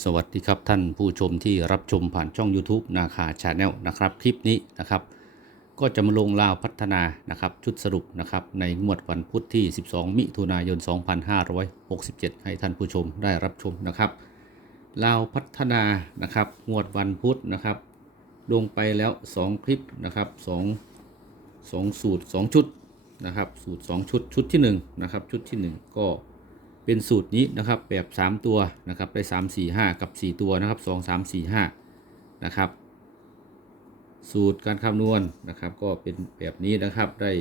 สวัสดีครับท่านผู้ชมที่รับชมผ่านช่อง YouTube นาคาชาแนลนะครับ คลิปนี้นะครับ ก็จะมาลงลาวพัฒนานะครับชุดสรุปนะครับในงวดวันพุธที่ 12 มิถุนายน 2567 ให้ท่านผู้ชมได้รับชมนะครับลาวพัฒนานะครับงวดวันพุธนะครับ ลงไปแล้ว 2 คลิปนะครับ2 2สูตร 2 ชุดนะครับสูตร 2 ชุดชุดที่1นะครับชุดที่ 1 ก็ เป็นสูตรนี้นะครับแบบ 3 ตัวนะครับได้ 3 4 5 กับ 4 ตัวนะครับ 2 3 4 5นะครับสูตรการคำนวณนะครับ ก็เป็นแบบนี้นะครับได้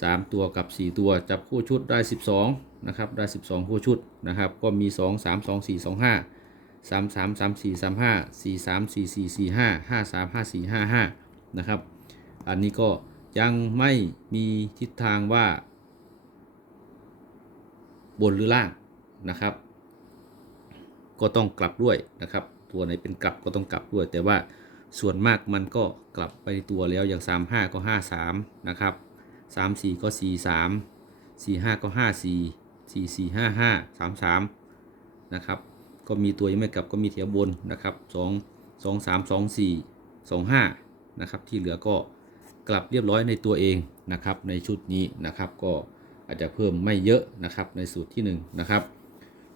3 ตัวกับ 4 ตัวจับคู่ชุดได้ 12นะครับได้ 12 คู่ชุดนะครับก็มี 2 3 2 4 2 5 3 3 3 4 3 5 4 3 4 4 4 5 5 3 5 4 5 5นะครับ อันนี้ก็ยังไม่มีทิศทางว่า บนหรือล่างนะครับ ก็ต้องกลับด้วยนะครับ ตัวไหนเป็นกลับก็ต้องกลับด้วย แต่ว่าส่วนมากมันก็กลับไปตัวแล้วอย่าง 3 5 ก็ 5 3 นะครับ 3 4 ก็ 4 3 4 5 ก็ 5 4 4 4 5 5 3 3 นะครับ ก็มีตัวยังไม่กลับก็มีแถวบนนะครับ 2 2 3 2 4 2 5 นะครับ ที่เหลือก็กลับเรียบร้อยในตัวเองนะครับในชุดนี้นะครับก็ อาจจะเพิ่มไม่เยอะนะครับในสูตรที่1นะครับ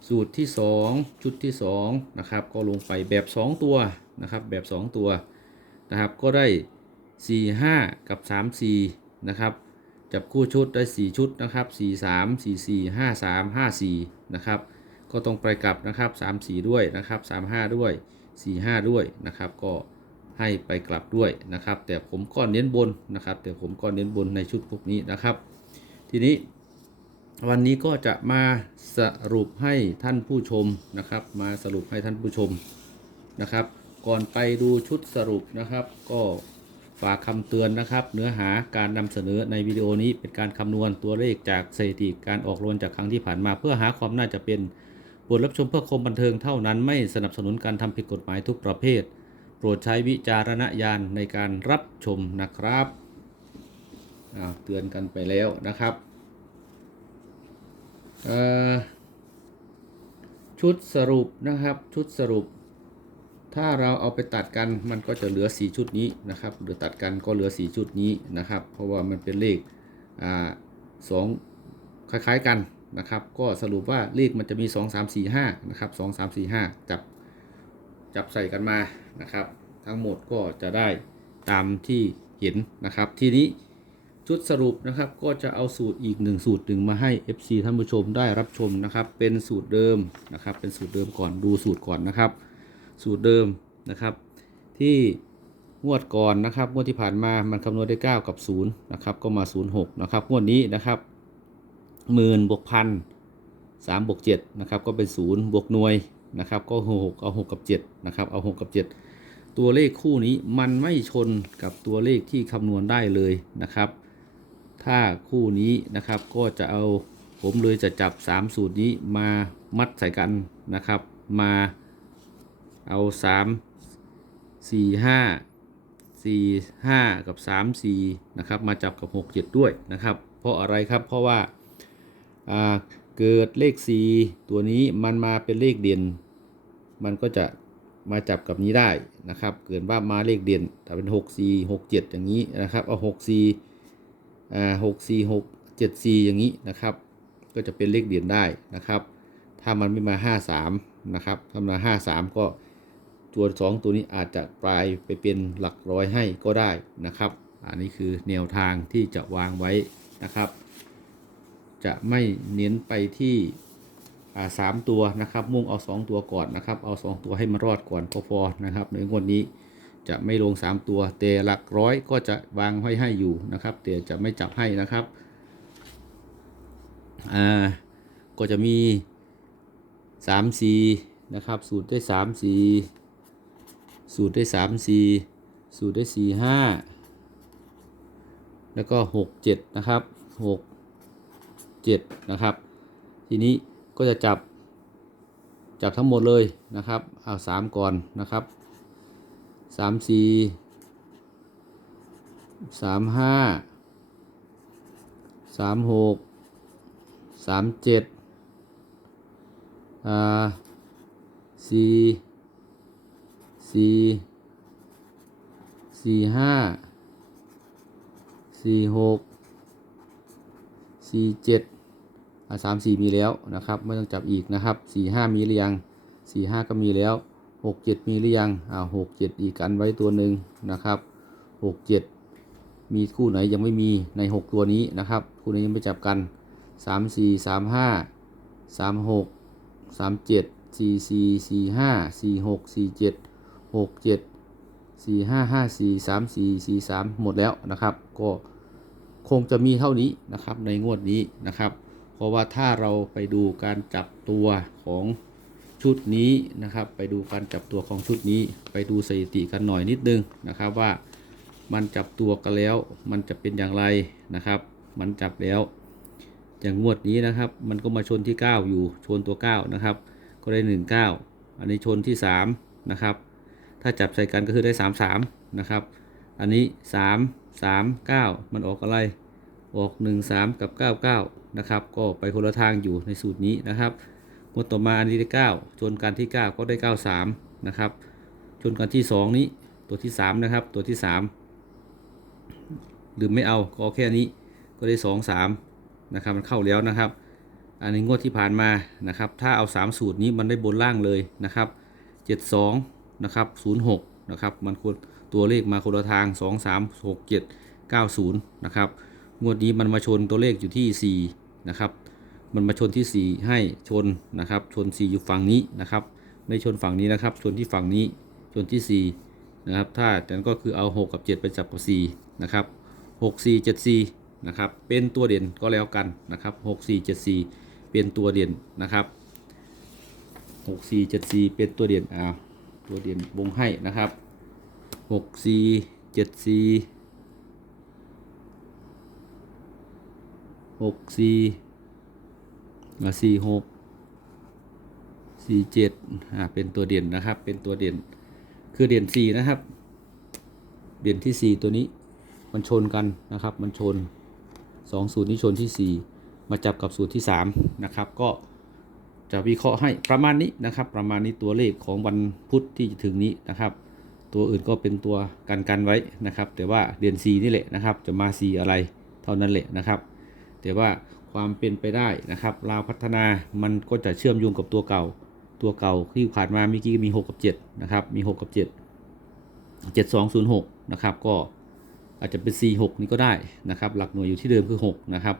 สูตรที่ 2 ชุดที่2นะครับก็ลงไปแบบ 2 ตัวนะครับแบบ 2 ตัวนะครับก็ได้ 4 5 กับ 3 4นะครับจับคู่ชุดได้ 4 ชุดนะครับ 4 3 4 4 5 3 5 4นะครับก็ต้องไปกลับนะครับ 3 4 ด้วยนะครับ 3 5 ด้วย 4 5 ด้วยนะครับก็ให้ไปกลับด้วยนะครับ แต่ผมก็เน้นบนนะครับ แต่ผมก็เน้นบนในชุดพวกนี้นะครับ ทีนี้ วันนี้ก็จะมาสรุปให้ท่านผู้ชมนะครับ มาสรุปให้ท่านผู้ชมนะครับ ก่อนไปดูชุดสรุปนะครับ ก็ฝากคำเตือนนะครับ เนื้อหาการนำเสนอในวิดีโอนี้เป็นการคำนวณตัวเลขจากสถิติการออกรวัลจากครั้งที่ผ่านมา เพื่อหาความน่าจะเป็นบทรับชมเพื่อความบันเทิงเท่านั้นไม่สนับสนุนการทำผิดกฎหมายทุกประเภท โปรดใช้วิจารณญาณในการรับชมนะครับเตือนกันไปแล้วนะครับ ชุดสรุปนะครับชุดสรุป ถ้าเราเอาไปตัดกันมันก็จะเหลือ 4 ชุดนี้นะครับหรือตัดกันก็เหลือ 4 ชุดนี้นะครับ เพราะว่ามันเป็นเลขสองคล้ายๆกันนะครับ ก็สรุปว่าเลขมันจะมี 2 3 4 5นะครับ2 3 4 5 จับจับใส่กันมานะครับ ทั้งหมดก็จะได้ตามที่เห็นนะครับ ทีนี้ ชุดสรุปนะครับก็จะเอาสูตรอีกหนึ่งสูตรหนึ่งมาให้ FC ท่านผู้ชมได้รับชมนะครับ เป็นสูตรเดิมนะครับ เป็นสูตรเดิมก่อนดูสูตรก่อนนะครับ สูตรเดิมนะครับ ที่งวดก่อนนะครับงวดที่ผ่านมามันคำนวณได้ 9 กับ0นะครับก็มา 06นะครับงวดนี้นะครับหมื่นบวกพันสามบวกเจ็ดนะครับก็เป็นศูนย์บวกหน่วยนะครับก็หกเอาหกกับเจ็ดนะครับเอาหกกับเจ็ดตัวเลขคู่นี้มันไม่ชนกับตัวเลขที่คำนวณได้เลยนะครับ ถ้าคู่นี้นะครับก็จะเอาผมเลยจะจับ 3 สูตรนี้มามัดใส่กันนะครับ มาเอา 3 4 5 4 5 กับ 3 4นะครับมาจับกับ 6 7 ด้วยนะครับ เพราะอะไรครับเพราะว่าาเกิดเลข 4 ตัวนี้มันมาเป็นเลขเด่น มันก็จะมาจับกับนี้ได้นะครับ เกิดว่ามาเลขเด่นถ้าเป็น 6 4 6 7 อย่างนี้นะครับเอา6 4อ่ หกสี่หกเจ็ดสี่อย่างนี้นะครับ ก็จะเป็นเลขเด่นได้นะครับ ถ้ามันไม่มาห้าสามนะครับถ้ามาห้าสามก็ตัวสองตัวนี้อาจจะกลายไปเป็นหลักร้อยให้ก็ได้นะครับ อันนี้คือแนวทางที่จะวางไว้นะครับ จะไม่เน้นไปที่สามตัวนะครับ มุ่งเอาสองตัวก่อนนะครับ เอาสองตัวให้มันรอดก่อนพอนะครับในงวดนี้ จะไม่ลง 3 ตัว แต่หลักร้อยก็จะวางไว้ให้อยู่นะครับแต่จะไม่จับให้นะครับอ่าก็จะมี 3 4 นะครับ สูตรได้ 3 4 สูตรได้ 3 4 สูตรได้ 4 5 แล้วก็ 6 7 นะครับ 6 7 นะครับ ทีนี้ก็จะจับจับทั้งหมดเลยนะครับ เอา 3 ก่อนนะครับ สามสี่สามห้าสามหกสามเจ็ดอ่าสี่สี่สี่ห้าสี่หกสี่เจ็ดอะสามสี่มีแล้วนะครับ ไม่ต้องจับอีกนะครับสี่ห้ามีหรือยังสี่ห้าก็มีแล้ว หกเจ็ดมีหรือยังอ่าหกเจ็ดอีกกันไว้ตัวหนึ่งนะครับหกเจ็ดมีคู่ไหนยังไม่มีในหกตัวนี้นะครับ คู่ไหนยังไม่จับกันสามสี่สามห้าสามหกสามเจ็ดสี่สี่สี่ห้าสี่หกสี่เจ็ดหกเจ็ดสี่ห้าห้าสี่สามสี่สี่สามหมดแล้วนะครับ ก็คงจะมีเท่านี้นะครับในงวดนี้นะครับ เพราะว่าถ้าเราไปดูการจับตัวของ ชุดนี้นะครับ ไปดูการจับตัวของชุดนี้ ไปดูสถิติกันหน่อยนิดนึงนะครับว่ามันจับตัวกันแล้ว มันจะเป็นอย่างไรนะครับ มันจับแล้ว อย่างงวดนี้นะครับ มันก็มาชนที่ 9 อยู่ชนตัว 9 นะครับ ก็ได้ 1 9 อันนี้ชนที่ 3 นะครับ ถ้าจับใส่กันก็คือได้ 3 3 นะครับ อันนี้ 3 3 9 มันออกอะไรออก 1 3 กับ 9 9 นะครับ ก็ไปคนละทางอยู่ในสูตรนี้นะครับ งวดต่อมาอันนี้ได้ 9 ชนกันที่ 9 ก็ได้ 9 3 นะครับ ชนกันที่ 2 นี้ตัวที่ 3 นะครับ ตัวที่3หรือไม่เอาก็แค่นี้ก็ได้ 2 3 นะครับ มันเข้าแล้วนะครับ อันนี้งวดที่ผ่านมานะครับ ถ้าเอา 3 สูตรนี้มันได้บนล่างเลยนะครับ 72 นะครับ 06 นะครับ มันควรตัวเลขมาคนละทาง 2 3 6 7 9 0 นะครับ งวดนี้มันมาชนตัวเลขอยู่ที่ 4 นะครับ มันมาชนที่ 4 ให้ชนนะครับ ชน 4 อยู่ฝั่งนี้นะครับ ไม่ชนฝั่งนี้นะครับ ชนที่ฝั่งนี้ ชนที่ 4 นะครับ ถ้าแต่นั้นก็คือเอา 6 กับ 7 ไปจับกับ 4 นะครับ 6 4 7 4 นะครับ เป็นตัวเด่นก็แล้วกันนะครับ 6 4 7 4 เป็นตัวเด่นนะครับ 6 4 7 4 เป็นตัวเด่นอ้าตัวเด่นวงให้นะครับ 6 4 7 4 6 4 มา4 6 4 7อ่าเป็นตัวเด่นนะครับ เป็นตัวเด่น คือเด่น4นะครับ เด่นที่4ตัวนี้ มันชนกันนะครับ มันชน2สูตรนี้ชนที่4มาจับกับสูตรที่3นะครับ ก็จะวิเคราะห์ให้ประมาณนี้นะครับ ประมาณนี้ตัวเลขของวันพุธที่จะถึงนี้นะครับ ตัวอื่นก็เป็นตัวกันกันไว้นะครับ แต่ว่าเด่น4 นี่แหละนะครับ จะมา 4 อะไรเท่านั้นแหละนะครับ แต่ว่า ความเป็นไปได้นะครับลาวพัฒนามันก็จะเชื่อมโยงกับตัวเก่า ตัวเก่าที่ผ่านมาเมื่อกี้มี 6 กับ 7 นะครับ มี 6 กับ 7 7206 นะครับ ก็อาจจะเป็น 46 นี่ก็ได้นะครับ หลักหน่วยอยู่ที่เดิมคือ 6 นะครับ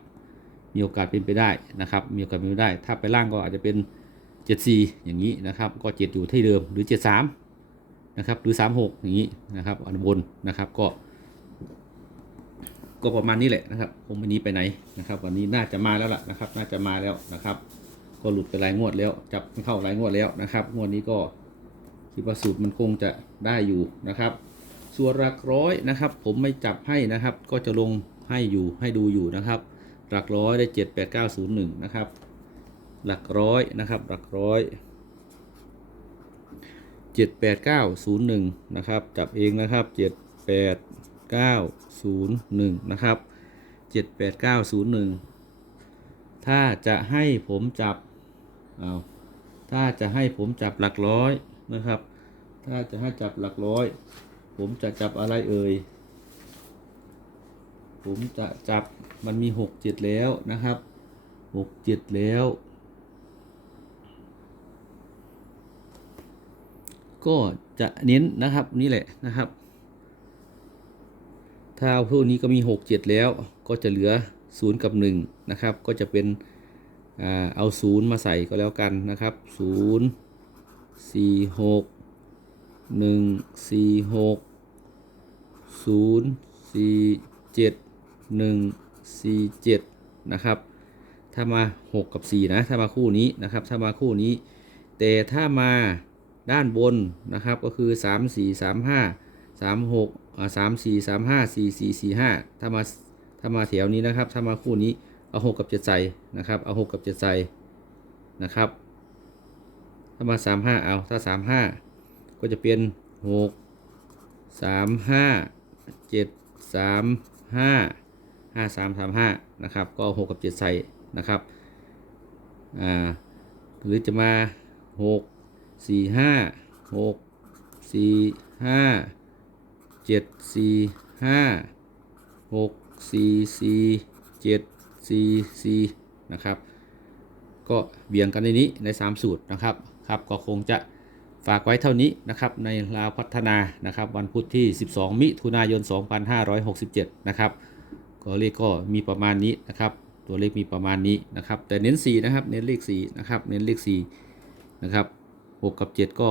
มีโอกาสเป็นไปได้นะครับ มีโอกาสเป็นไปได้ ถ้าไปล่างก็อาจจะเป็น 74 อย่างนี้นะครับ ก็ 7 อยู่ที่เดิมหรือ 73 นะครับ หรือ 36 อย่างนี้นะครับ อันบนนะครับ ก็ ก็ประมาณนี้แหละนะครับคงไม่นี้ไปไหนนะครับ วันนี้น่าจะมาแล้วล่ะนะครับ น่าจะมาแล้วนะครับ ก็หลุดไปหลายงวดแล้ว จับเข้าหลายงวดแล้วนะครับงวดนี้ก็คิดว่าสูตรมันคงจะได้อยู่นะครับ ส่วนหลักร้อยนะครับ ผมไม่จับให้นะครับ ก็จะลงให้อยู่ให้ดูอยู่นะครับ หลักร้อยได้เจ็ดแปดเก้าศูนย์หนึ่งนะครับ หลักร้อยนะครับ หลักร้อยเจ็ดแปดเก้าศูนย์หนึ่งนะครับ จับเองนะครับเจ็ดแปด เก้าศูนย์หนึ่งนะครับเจ็ดแปดเก้าศูนย์หนึ่งถ้าจะให้ผมจับเอาถ้าจะให้ผมจับหลักร้อยนะครับ ถ้าจะให้จับหลักร้อย ผมจะจับอะไรเอ่ย ผมจะจับมันมีหกเจ็ดแล้วนะครับหกเจ็ดแล้วก็จะเน้นนะครับนี่แหละนะครับ ถ้าเอาพวกนี้ก็มีหกเจ็ดแล้วก็จะเหลือศูนย์กับหนึ่งนะครับ ก็จะเป็นเอาศูนย์มาใส่ก็แล้วกันนะครับศูนย์สี่หกหนึ่งสี่หกศูนย์สี่เจ็ดหนึ่งสี่เจ็ดนะครับ ถ้ามาหกกับสี่นะ ถ้ามาคู่นี้นะครับ ถ้ามาคู่นี้ แต่ถ้ามาด้านบนนะครับ ก็คือสามสี่สามห้า สามหกอ่าสามสี่สามห้าสี่สี่สี่ห้าถ้ามาถ้ามาแถวนี้นะครับ ถ้ามาคู่นี้เอาหกกับเจ็ดใส่นะครับ เอาหกกับเจ็ดใส่นะครับ ถ้ามาสามห้าเอาถ้าสามห้าก็จะเป็นหกสามห้าเจ็ดสามห้าห้าสามสามห้านะครับ ก็หกกับเจ็ดใส่นะครับอ่าหรือจะมาหกสี่ห้าหกสี่ห้า เจ็ดสี่ห้าหกสี่สี่เจ็ดสี่สี่นะครับ ก็เบี่ยงกันในนี้ใน 3 สูตรนะครับครับก็คงจะฝากไว้เท่านี้นะครับในลาวพัฒนานะครับ วันพุธที่ 12 มิถุนายน 2567 นะครับก็เลขก็มีประมาณนี้นะครับตัวเลขมีประมาณนี้นะครับ แต่เน้น 4 นะครับ เน้นเลข4นะครับ เน้นเลข4นะครับ 6 กับ 7 ก็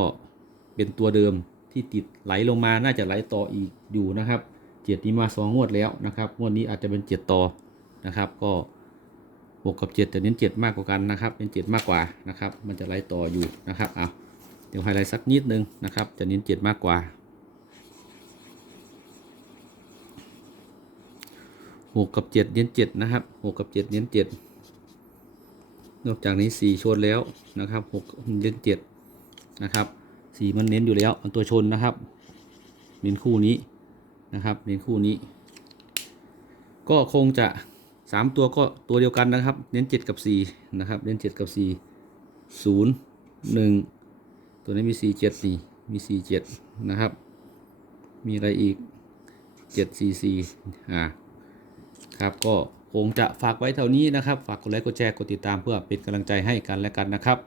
เป็นตัวเดิม ที่ติดไหลลงมาน่าจะไหลต่ออีกอยู่นะครับ7นี้มา2งงวดแล้วนะครับงวดนี้อาจจะเป็น7ต่อนะครับ ก็6กับ7แต่เน้น7มากกว่ากันนะครับเป็น้น7มากกว่านะครับ มันจะไหลต่ออยู่นะครับเอาเดี๋ยวไฮไลท์สักนิดนึงนะครับ จะเน้น7มากกว่า6กับ7เน้น7นะครับ6กับ7เน้น7นอกจากนี้4ชนแล้วนะครับ6เน้น7นะครับ 4มันเน้นอยู่แล้วมันตัวชนนะครับ เน้นคู่นี้นะครับ เน้นคู่นี้ ก็คงจะ3ตัวก็ตัวเดียวกันนะครับ เน้น7กับ4นะครับ เน้น7กับ4 0 1ตัวนี้มี4 7 4มี4 7นะครับ มีอะไรอีก7 4 4อ่าครับก็คงจะฝากไว้เท่านี้นะครับ ฝากกดไลค์กดแชร์กดติดตามเพื่อเป็นกำลังใจให้กันและกันนะครับ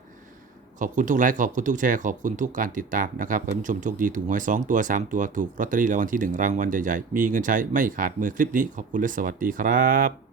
ขอบคุณทุกไลค์ขอบคุณทุกแชร์ขอบคุณทุกการติดตามนะครับท่านผู้ชมโชคดีถูกหวย 2 ตัว 3 ตัวถูกลอตเตอรี่รางวัลที่ 1 รางวัลใหญ่ๆ มีเงินใช้ไม่ขาดมือคลิปนี้ขอบคุณและสวัสดีครับ